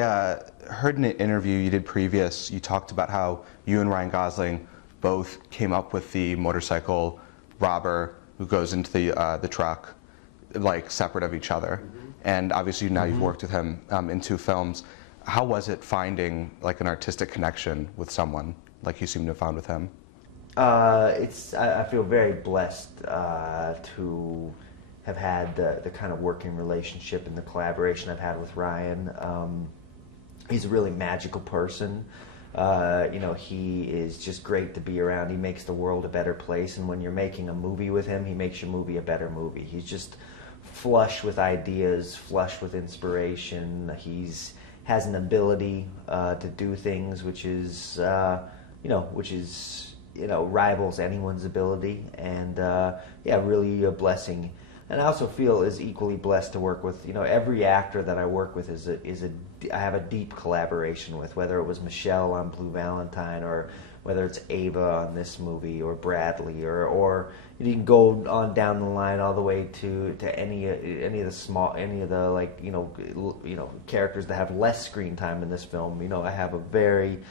I heard in an interview you did previous, you talked about how you and Ryan Gosling both came up with the motorcycle robber who goes into the truck, like separate of each other. And obviously now you've worked with him in 2 films. How was it finding like an artistic connection with someone like you seem to have found with him? I feel very blessed to have had the kind of working relationship and the collaboration I've had with Ryan. He's a really magical person. You know, he is just great to be around. He makes the world a better place, and when you're making a movie with him, he makes your movie a better movie. He's just flush with ideas, flush with inspiration. Has an ability to do things which is, rivals anyone's ability, and really a blessing. And I also feel is equally blessed to work with, every actor that I work with I have a deep collaboration with, whether it was Michelle on Blue Valentine, or whether it's Ava on this movie, or Bradley, or you can go on down the line all the way to any of the characters that have less screen time in this film. I have a very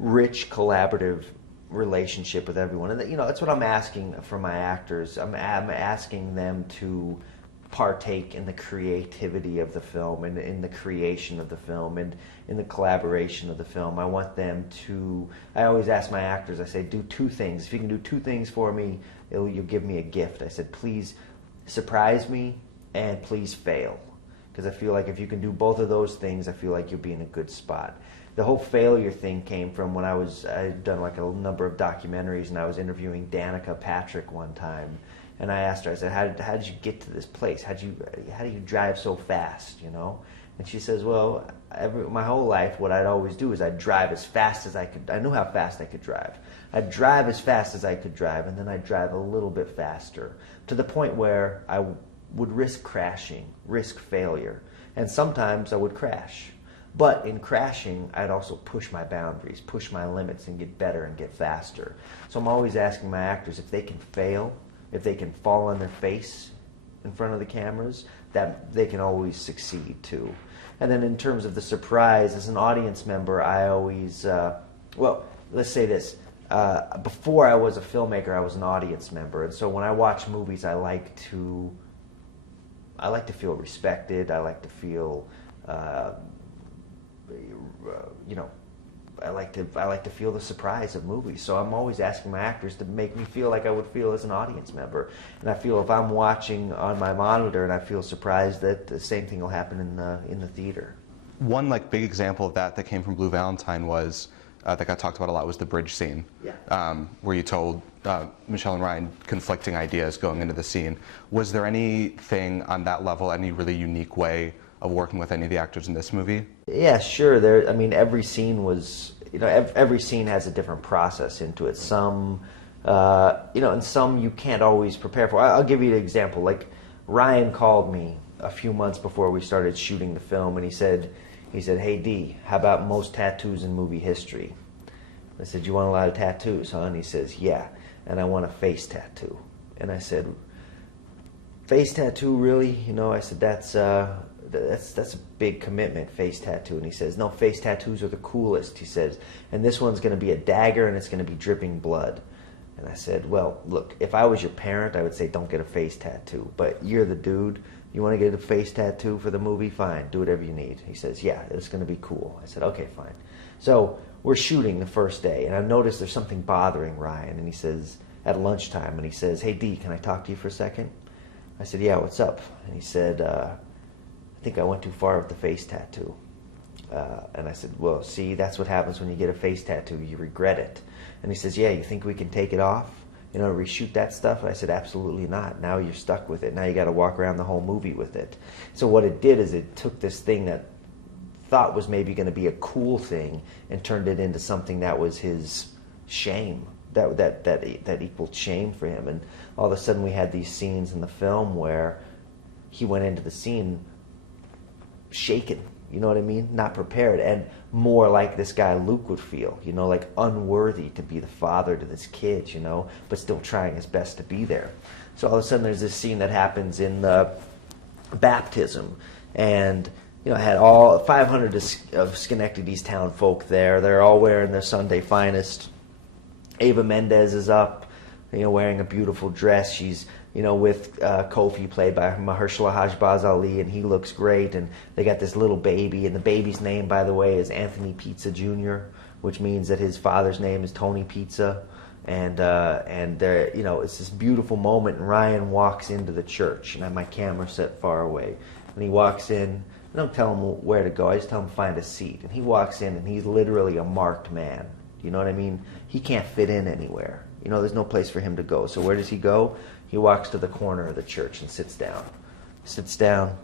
rich collaborative relationship with everyone, and that's what I'm asking from my actors. I'm asking them to partake in the creativity of the film, and in the creation of the film, and in the collaboration of the film. I want them to. I always ask my actors, I say, do 2 things. If you can do 2 things for me, you'll give me a gift. I said, please surprise me, and please fail, because I feel like if you can do both of those things, I feel like you'll be in a good spot. The whole failure thing came from when I'd done like a number of documentaries, and I was interviewing Danica Patrick one time, and I asked her, I said, how did you get to this place? How do you drive so fast, And she says, well, my whole life, what I'd always do is I'd drive as fast as I could. I knew how fast I could drive. I'd drive as fast as I could drive, and then I'd drive a little bit faster, to the point where I would risk crashing, risk failure, and sometimes I would crash. But in crashing, I'd also push my boundaries, push my limits, and get better and get faster. So I'm always asking my actors, if they can fail, if they can fall on their face in front of the cameras, that they can always succeed too. And then in terms of the surprise, as an audience member, I always, let's say this. Before I was a filmmaker, I was an audience member. And so when I watch movies, I like to feel respected. I like to feel... I like to feel the surprise of movies. So I'm always asking my actors to make me feel like I would feel as an audience member. And I feel if I'm watching on my monitor and I feel surprised, that the same thing will happen in the theater. One big example of that came from Blue Valentine was that got talked about a lot was the bridge scene, where you told Michelle and Ryan conflicting ideas going into the scene. Was there anything on that level, any really unique way of working with any of the actors in this movie? Yeah, sure. Every scene was, every scene has a different process into it. Some, and some you can't always prepare for. I'll give you an example. Like, Ryan called me a few months before we started shooting the film, and he said, "Hey D, how about most tattoos in movie history?" I said, "You want a lot of tattoos, huh?" And he says, "Yeah, and I want a face tattoo." And I said, "Face tattoo, really?" I said, that's a big commitment, face tattoo. And he says, "No, face tattoos are the coolest," he says, "and this one's going to be a dagger, and it's going to be dripping blood." And I said, "Well, look, if I was your parent, I would say don't get a face tattoo, but you're the dude. You want to get a face tattoo for the movie? Fine, do whatever you need." He says, "Yeah, it's going to be cool." I said, "Okay, fine." So we're shooting the first day, and I noticed there's something bothering Ryan, and he says, at lunchtime, and he says, "Hey D, can I talk to you for a second?" I said, "Yeah, what's up?" And he said, "I think I went too far with the face tattoo." And I said, "Well, see, that's what happens when you get a face tattoo. You regret it." And he says, "Yeah, you think we can take it off? Reshoot that stuff?" And I said, "Absolutely not. Now you're stuck with it. Now you got to walk around the whole movie with it." So what it did is it took this thing that thought was maybe going to be a cool thing and turned it into something that was his shame. That equaled shame for him. And all of a sudden we had these scenes in the film where he went into the scene shaken, you know what I mean? Not prepared, and more like this guy Luke would feel, like unworthy to be the father to this kid, but still trying his best to be there. So all of a sudden there's this scene that happens in the baptism, and I had all 500 of Schenectady's town folk there. They're all wearing their Sunday finest. Ava Mendez is up, wearing a beautiful dress. She's, with Kofi, played by Mahershala Hajbaz Ali, and he looks great. And they got this little baby, and the baby's name, by the way, is Anthony Pizza Jr., which means that his father's name is Tony Pizza. And there, it's this beautiful moment. And Ryan walks into the church, and I have my camera set far away. And he walks in. I don't tell him where to go. I just tell him to find a seat. And he walks in, and he's literally a marked man. You know what I mean? He can't fit in anywhere. There's no place for him to go. So where does he go? He walks to the corner of the church and sits down. Sits down,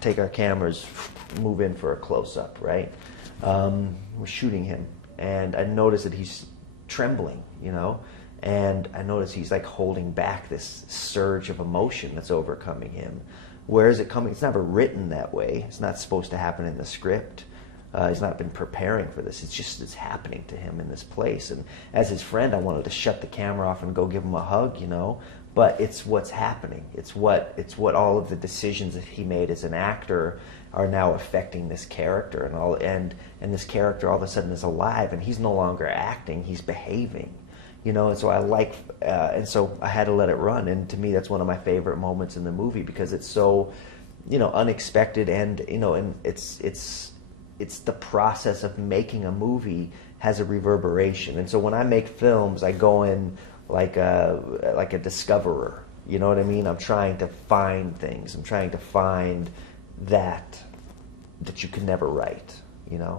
take our cameras, move in for a close-up, right? We're shooting him. And I notice that he's trembling, and I notice he's like holding back this surge of emotion that's overcoming him. Where is it coming? It's never written that way. It's not supposed to happen in the script. He's not been preparing for this. It's happening to him in this place. And as his friend, I wanted to shut the camera off and go give him a hug, But it's what's happening. It's what all of the decisions that he made as an actor are now affecting this character, and this character all of a sudden is alive, and he's no longer acting. He's behaving. And so and so I had to let it run. And to me, that's one of my favorite moments in the movie because it's so, unexpected, and and it's the process of making a movie has a reverberation. And so when I make films, I go in like a discoverer. You know what I mean? I'm trying to find things. I'm trying to find that you could never write. Yeah.